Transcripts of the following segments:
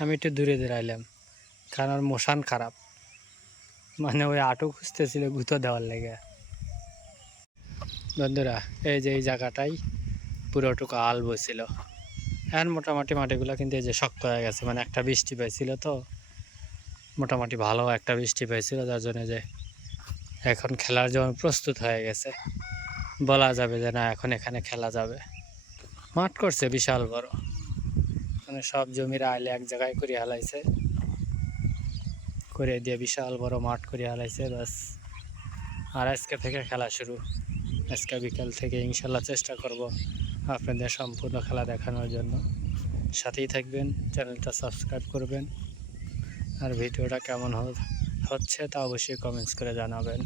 আমি একটু দূরে দাঁড়াইলাম, কারণ ওর মোশন খারাপ, মানে ওই আটু খুঁজতেছিল গুঁতো দেওয়ার লেগে। বন্ধুরা, এই যে এই জায়গাটাই পুরোটুকু আল বসছিল। এখন মোটামুটি মাটিগুলো কিন্তু এই যে শক্ত হয়ে গেছে, মানে একটা বৃষ্টি পেয়েছিল তো, মোটামুটি ভালো একটা বৃষ্টি পেয়েছিল, যার জন্য যে এখন খেলার জন্য প্রস্তুত হয়ে গেছে। বলা যাবে যে না, এখন এখানে খেলা যাবে। মাঠ করছে বিশাল বড়, মানে সব জমির আইলে এক জায়গায় করে হালাইছে, করে দিয়ে বিশাল বড় মাঠ করে হালাইছে বাস। আর আজকে থেকে খেলা শুরু। আজকে বিকাল থেকে ইনশাল্লাহ চেষ্টা করব আপনাদের সম্পূর্ণ খেলা দেখানোর জন্য। সাথেই থাকবেন, চ্যানেলটা সাবস্ক্রাইব করবেন, আর ভিডিওটা কেমন হচ্ছে তা অবশ্যই কমেন্টস করে জানাবেন।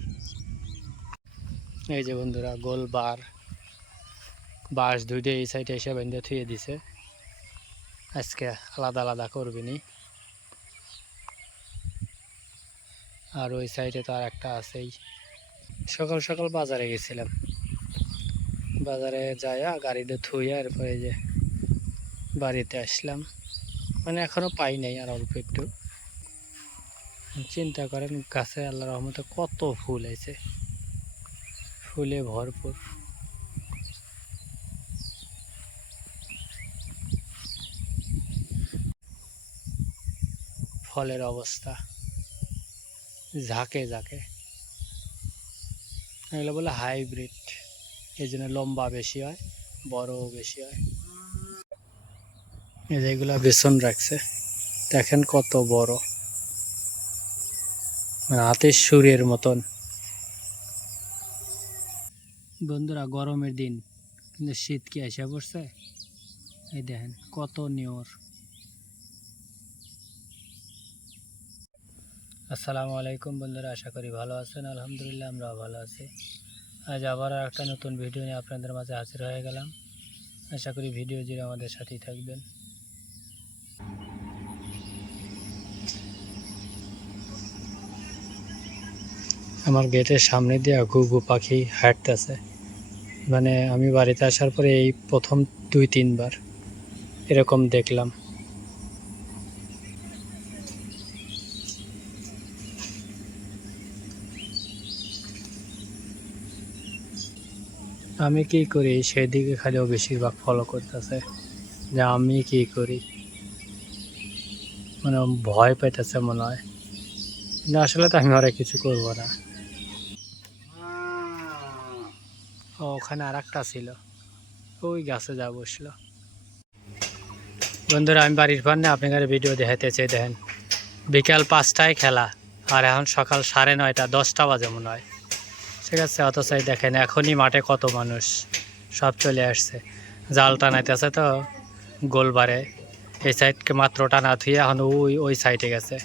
এই যে বন্ধুরা, গোল বাঁশ দুইটা এই সাইডে এসে বেঁধে থুয়ে দিছে, আজকে আলাদা আলাদা করবিনি। আর ওই সাইডে তো আর একটা আছেই। সকাল সকাল বাজারে গেছিলাম, বাজারে যাইয়া গাড়িতে থুইয়া এরপরে যে বাড়িতে আসলাম, মানে এখনো পাই নাই, আর অল্প একটু। চিন্তা করেন, গাছে আল্লাহ রহমতে কত ফুল আছে, ফুলে ভরপুর। ফলের অবস্থা ঝাঁকে ঝাঁকে, এগুলো বলে হাইব্রিড, এই জন্য লম্বা বেশি হয়, বড়ও বেশি হয়। এই যে এগুলা বেসন রাখছে, দেখেন কত বড়, মানে হাতের সুরের মতন। বন্ধুরা, গরমের দিন কিন্তু শীত কি এসে পড়ছে, এই দেখেন কত নিয়র। আসসালামু আলাইকুম বন্ধুরা, আশা করি ভালো আছেন। আলহামদুলিল্লাহ, আমরাও ভালো আছি। আজ আবার একটা নতুন ভিডিও নিয়ে আপনাদের মাঝে হাজির হয়ে গেলাম। আশা করি ভিডিও জুড়ে আমাদের সাথেই থাকবেন। আমার গেটের সামনে দিয়ে ঘুঘু পাখি হাঁটতেছে, মানে আমি বাড়িতে আসার পরে এই প্রথম 2-3 বার এরকম দেখলাম। আমি কি করি সেদিকে খালিও বেশিরভাগ ফলো করতেছে, যে আমি কি করি, মানে ভয় পাইতেছে মনে হয়। কিন্তু আসলে তো আমি আর কিছু করবো না। ওখানে আর একটা ছিল, ওই গাছে যা বসলো। বন্ধুরা, আমি বাড়ির পান্নে আপনাদের ভিডিও দেখাইতেছি। দেখেন বিকাল 5টায় খেলা, আর এখন সকাল 9:30 10টা বাজে মনে হয়, ঠিক আছে। অথচ দেখেন এখনই মাঠে কত মানুষ, সব চলে আসছে। জাল টানাইতেছে তো গোলবারে, এই সাইডকে মাত্র টানা থুয়ে এখন ওই সাইডে গেছে।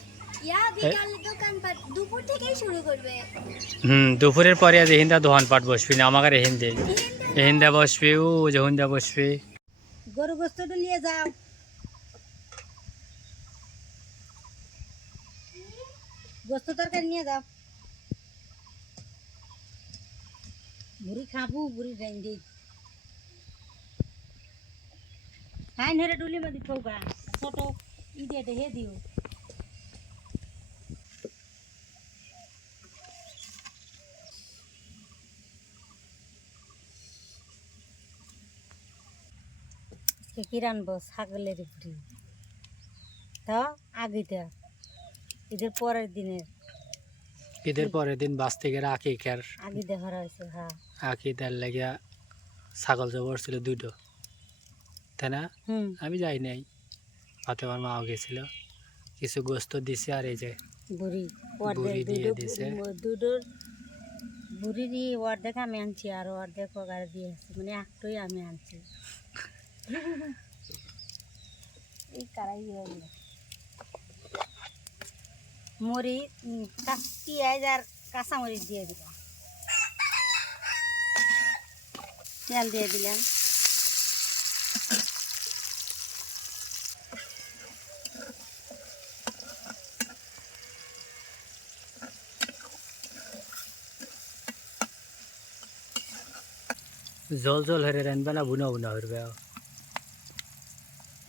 দুপুরের পরে আজ হিন্দা দোকানপাট বসবি না, আমাকে হিন্দা বসবি, ও যে হিন্দা বসবি। গরু গোস্তটা নিয়ে যাও, গোস্ত তরকারি নিয়ে যাও। বুড়ি খাবো, বুড়ি রেন্ডি হাই নরে ডুলি মাদি থৌগা ছোট ইদে দেহে দিও। কি রানবো? ছাগলের বুড়ি তো আগে দেয় ঈদের পরের দিনের, ঈদের পরের দিন বাঁচতে গেলে আকিকার আগে দেখা হয়েছে। হ্যাঁ, আকিদার লেগে ছাগল জবর ছিল 2টো, তাই না? আমি যাই নাই, হয়তো আমার মাও গেছিল, কিছু গোস্ত দিছে, আর এই যে বুড়ি বুড়ি দিয়ে দিছে। দুটোর বুড়ি দিয়ে অর্ধেক আমি আনছি, আর অর্ধেক ওগারে দিয়ে আসছি, মানে একটাই আমি আনছি। এই কারাই মরিচ, পেঁয়াজ আর কাঁচামরিচ দিয়ে দিলাম, তেল দিয়ে দিলাম। জল জল হরে রানবে না বুনা বুনা হরবে?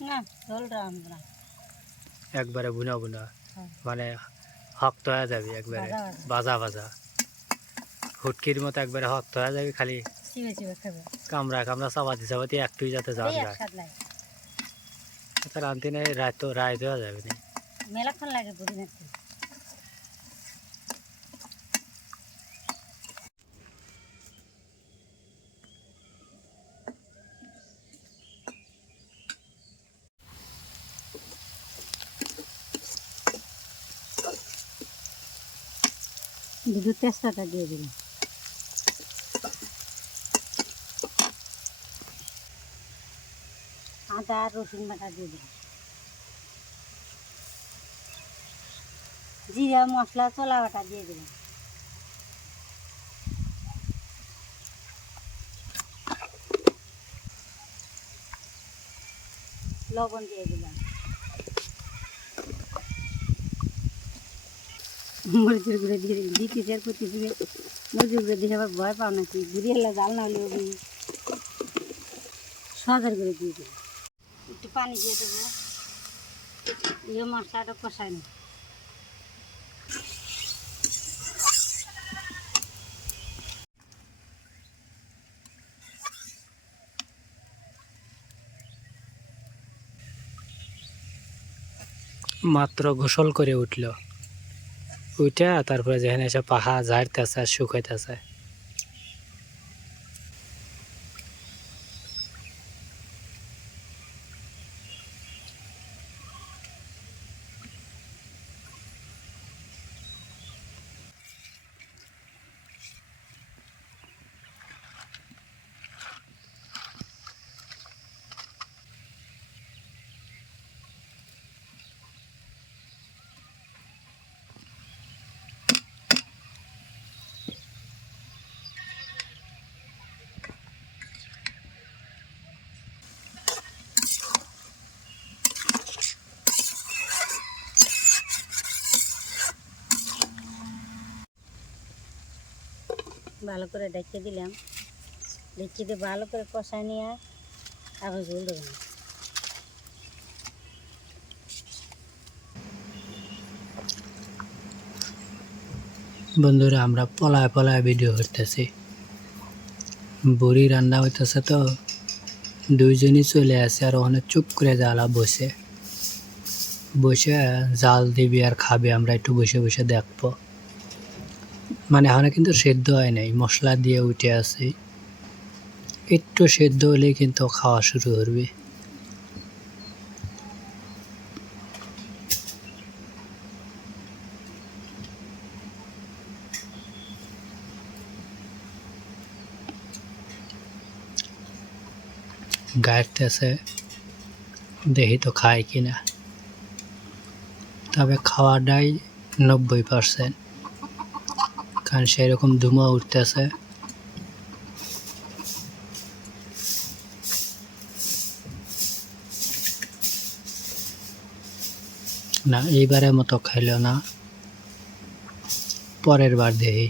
না, ঝোল রাখবো না, একবারে বুনা বুনা হ্যাঁ, মানে শক্ত হয়ে যাবে একবারে ভাজা ভাজা ভাজা ভাজা হুটকির মতো একবারে শক্ত হয়ে যাবে খালি চিবে চিবে খাবে কামড়া কামড়া চাপাতি চাপাতি একটুই যাতে যাওয়া ওটাই যায় একসাথ লাগে তো রাঁধতে নেই রাত রাত হয়ে যাবে না মেলাক্ষণ লাগে বুড়ি নাড়তে দুটো তেজপাতা দিয়ে দিলাম আদা আর রসুন বাটা দিয়ে দিলাম জিরা মশলা ছোলা বাটা দিয়ে দিলাম লবণ দিয়ে দিলাম মরিচের গুঁড়ো দিয়ে দিলাম দিতে আর করতে দিয়ে মরিচের গুঁড়ো দিয়ে আবার ভয় পাও নাকি ঘুরিয়ে এলে জাল না হলে সজের গুঁড়ো দিয়ে দিলাম একটু পানি দিয়ে দেবো এই মশলাটা কষাই না মাত্র গোসল করে উঠল উঠা তারপরে যেখানে এসে পাহা ঝাড়তেছে আর শুকাইতেছে ভালো করে ডেকে দিলাম ডেকে দিয়ে ভালো করে কষাই নিয়ে আবার ঝোল দেবো না বন্ধুরা আমরা পলায় পলায় ভিডিও করতেছি বুড়ি রান্না হইতেছে তো দুইজনই চলে আসে আর ওখানে চুপ করে জ্বালা বসে বসে জাল দিবি আর খাবে আমরা একটু বসে বসে দেখবো মানে এখানে কিন্তু সেদ্ধ হয় নাই মশলা দিয়ে উঠে আসি একটু সেদ্ধ হলেই কিন্তু খাওয়া শুরু করবে গাইতেছে দেখি তো খায় কিনা তবে খাওয়াটাই 90% কারণ সেরকম ধুমা উঠতেছে না এইবারের মতো খাইল না পরের বার দেখি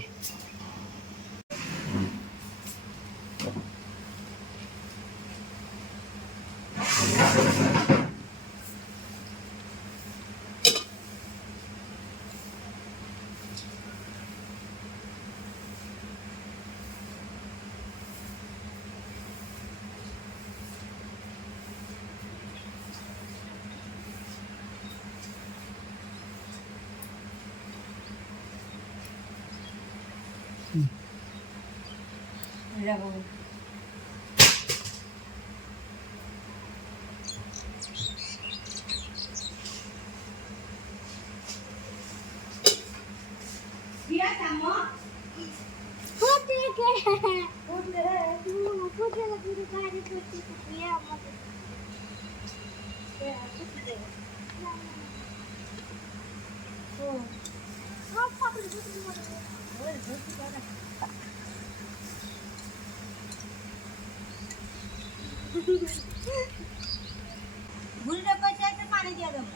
বুড়িটা কইছে একটা পানি দিয়ে দেবো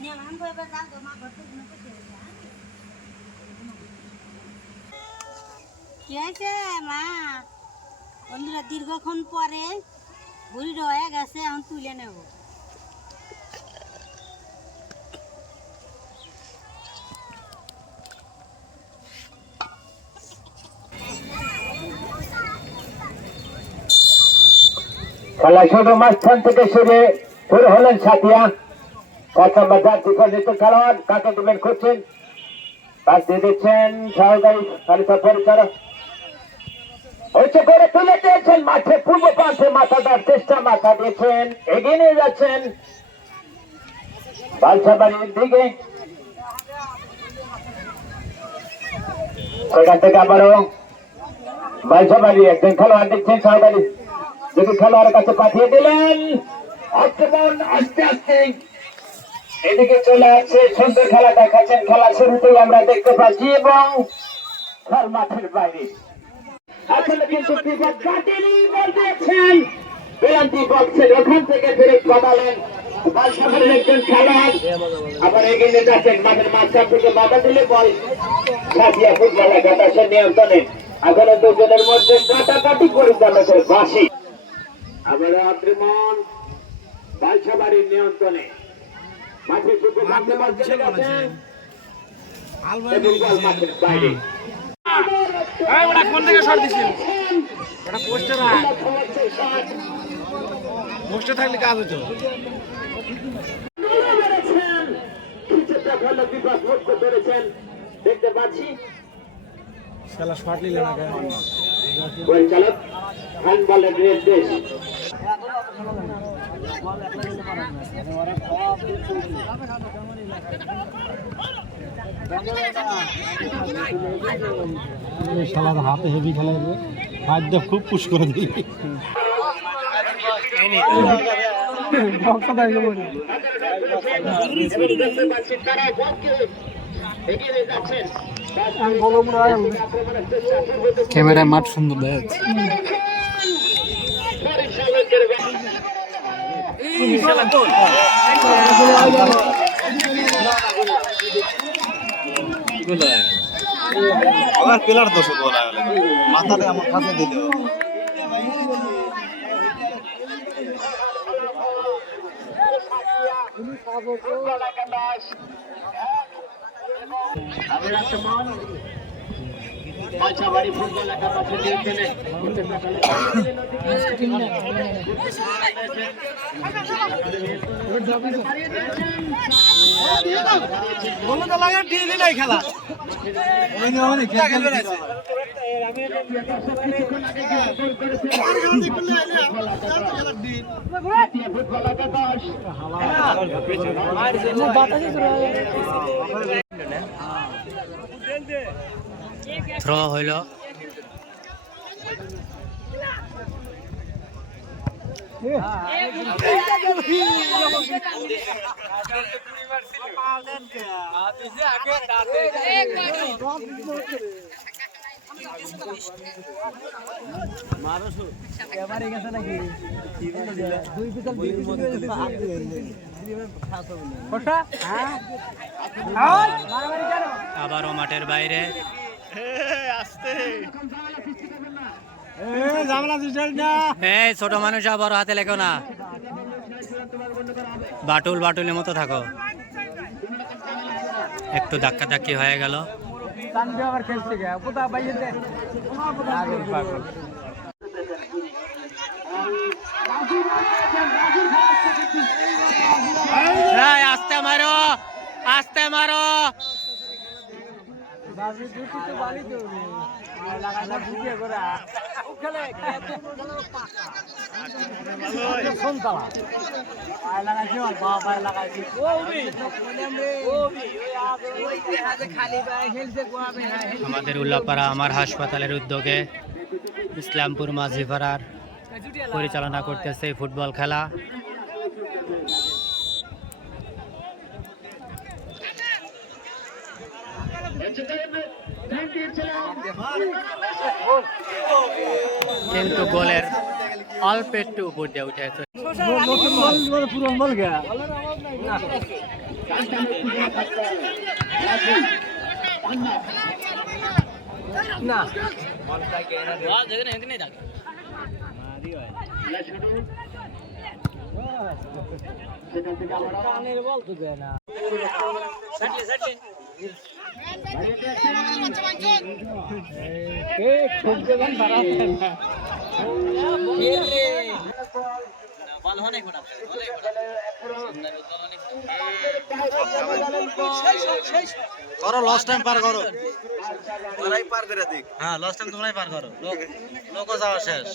নিয়ে আমি কইবার যাও তো মা ঘর থেকে কইছে কি হয়েছে মা বন্ধুরা দীর্ঘক্ষণ পরে বুড়ি রয়ে গেছে, এখন তুলে নেব। খেলা ছোট মাঝখান থেকে শুরু হলেন সাথিয়া। 5 নম্বর জার্সি পরিচিত খেলোয়াড় কাকে দিবেন খুঁজছেন, পাস দিয়ে দিচ্ছেন সহকারী খেলোয়াড় পরিচালক। হচ্ছে করে তুলে দিয়েছেন মাঠে পূর্ব প্রান্তে, মাথা দেওয়ার চেষ্টা, মাথা দিয়েছেন, এগিয়ে নিয়ে যাচ্ছেন বালসাবাড়ির দিকে। সেখান থেকে আবারও বালসাবাড়ি একজন খেলোয়াড় দিচ্ছেন সহকারী যদি খেলোয়াড়ের কাছে পাঠিয়ে দিলেন। আক্রমণ আস্তে আস্তে এদিকে চলে আসছে, সুন্দর খেলা দেখাচ্ছেন। খেলা শুরুতেই আমরা দেখতে পাচ্ছি এবং খেল মাঠের বাইরে আসলে কিন্তু বিপদ কাটেনি, বল দিয়েছেন পেনাল্টি বক্সের ওখান থেকে ফেরত পাঠালেন বালসাবাড়ির একজন খেলোয়াড়। আবার এগিয়ে নিয়ে যাচ্ছেন মাঠের মাঝখান থেকে, বাধা দিলে বল সাথিয়া ফুটবল একাদশের নিয়ন্ত্রণে। এখনো দুজনের মধ্যে কাটাকাটি পরিচালকের বাসি। আবারও আক্রমণ বালসাবাড়ির নিয়ন্ত্রণে, মাঠে ঢুকে মাঠে বল চলে গেছে এবং বল মাঠের বাইরে। ওটা কোন থেকে শট দিছিল? ওটা পোস্টে থাকলে কাজ হতো। কিছুটা ভালো বিপদ মুক্ত করেছেন দেখতে পাচ্ছি। শালা শট নিলে না কেন? পরিচালক হ্যান্ডবলের নির্দেশ। শালার হাতে হেভি খেলা হাত দিয়ে খুব পুশ করে দিই। ক্যামেরায় মাঠ সুন্দর দেখা যাচ্ছে। আমার প্লেয়ার দোষ বলা গেল, মাথাটা আমার কাছে দিল। বালসাবাড়ি ফুটবল একাদশের নিয়ন্ত্রণে খেলা থ্র হইল। আবারও মাঠের বাইরে এই ছোট মানুষ আবার হাতে লেখো না, বাটুল বাটুলের মতো থাকো। একটু ধাক্কা ধাক্কি হয়ে গেল। আস্তে মারো, আস্তে মারো। আমাদের উল্লাপাড়া আমার হাসপাতালের উদ্যোগে ইসলামপুর মাঝিপাড়ার পরিচালনা করতেছে এই ফুটবল খেলা। কিন্তু গোলের অল্প একটু উপর দিয়ে উঠে না খেলা শুরু। সেখান থেকে আমরা করো লস টাইম পার করো তোমরাই পার করে দিক হ্যাঁ লস টাইম তোমরাই পার করো লোক যাওয়া শেষ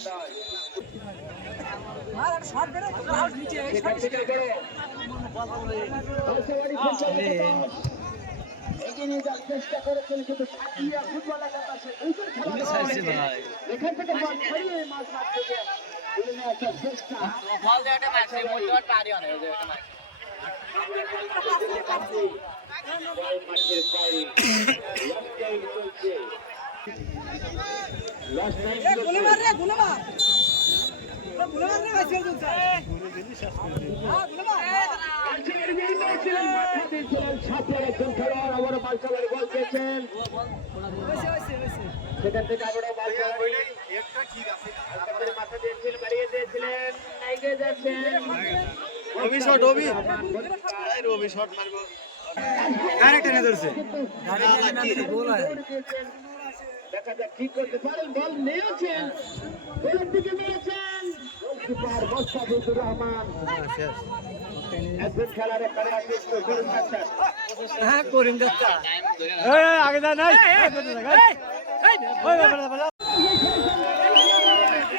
চেষ্টা করেছেন কিন্তু ফুটবল এখান থেকে বল ছড়িয়ে মাছ মারতে গিয়ে তুলে নিয়ে আসার চেষ্টা। একজন খেলোয়াড় আবারও বালসাবাড়ি বল পেয়েছেন, সেখান থেকে আবারও বালসাবাড়ি মাথা দিয়েছিলেন, বাড়িয়ে দিয়েছিলেন, এগিয়ে যাচ্ছেন। রবি শট রবি শট মারবো ডাইরেক্ট এনে ধরছে দেখা যাক ঠিক করতে পারেন, বল নিয়েছেন, গোলের দিকে মেরেছেন গোলকিপার মোস্তাফিজুর রহমান। একজন খেলার এখানে আছে করিম ডাক্তার।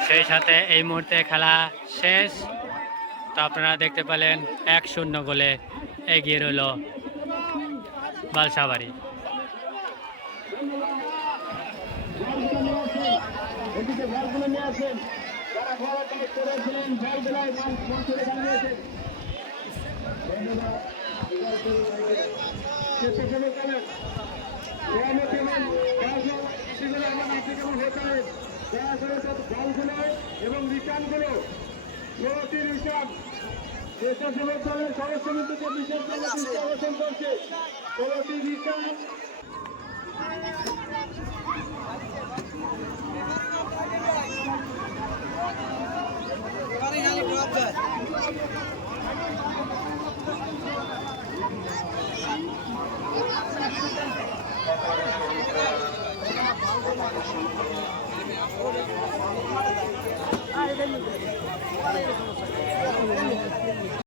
সেই সাথে এই মুহূর্তে খেলা শেষ। তো আপনারা দেখতে পেলেন 1-0 গোলে এগিয়ে রইল বালসাবাড়ি। এদিকে বলগুলো নিয়ে আসেন, যারা বল করেছিলেন বলগুলাই মঞ্চে রেখে নিয়েছেন। এবং রিটার্নগুলো 16টি রিটার্ন স্বেচ্ছাসেবক দলের সদস্য বিন্দুকে বিশেষ অবস্থান করছে। 16টি রিটার্ন